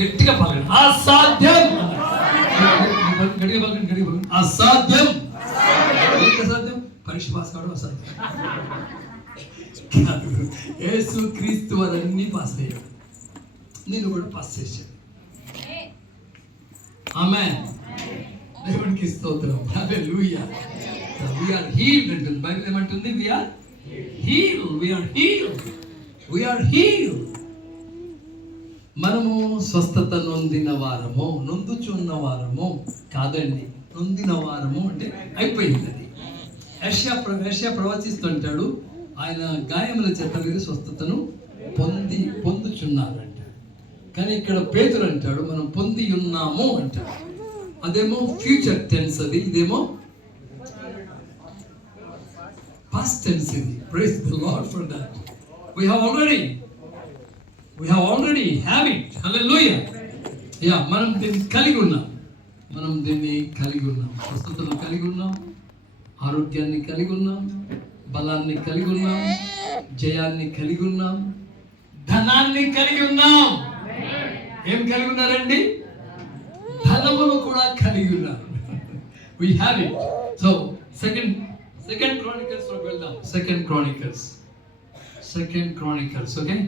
గట్టిగా పలకండి, అసాధ్యం. గట్టిగా పలకండి, అసాధ్యం. ఏంటి అసాధ్యం? పరీక్ష పాస్ కావడం అసాధ్యం కాదు. యేసు క్రీస్తు వారన్నీ పాస్ అయ్యాడు, నేను కూడా పాస్ చేశాను. ఆమేన్. దేవునికి స్తోత్రం. హల్లెలూయా. We are healed అంటుంది బైబిల్. ఏమంటుంది? we are healed. మనము స్వస్థత నొందిన వారము, నొందుచున్న వారము కాదండి, నొందిన వారము అంటే అయిపోయింది. అది యెషయా ప్రవచిస్తుంటాడు, ఆయన గాయముల చేత మీరు స్వస్థతను పొందుచున్నారంట. కానీ ఇక్కడ పేతురు అంటాడు మనం పొంది ఉన్నాము అంటాడు. అదేమో ఫ్యూచర్ టెన్స్, అది ఇదేమో past tense. Praise the Lord for that. We have already have it. Hallelujah. Yeah, మనం దీన్ని కలిగి ఉన్నాం, స్వస్థతను కలిగి ఉన్నాం, ఆరోగ్యాన్ని కలిగి ఉన్నాం, బలాన్ని కలిగి ఉన్నాం, జయాన్ని కలిగి ఉన్నాం, ధనాన్ని కలిగి ఉన్నాం. ఏం కలిగి ఉన్నారండి? ధనమును కూడా కలిగి ఉన్నారు. We have it. So second Chronicles లోకి వెళ్దాం. Second Chronicles, okay?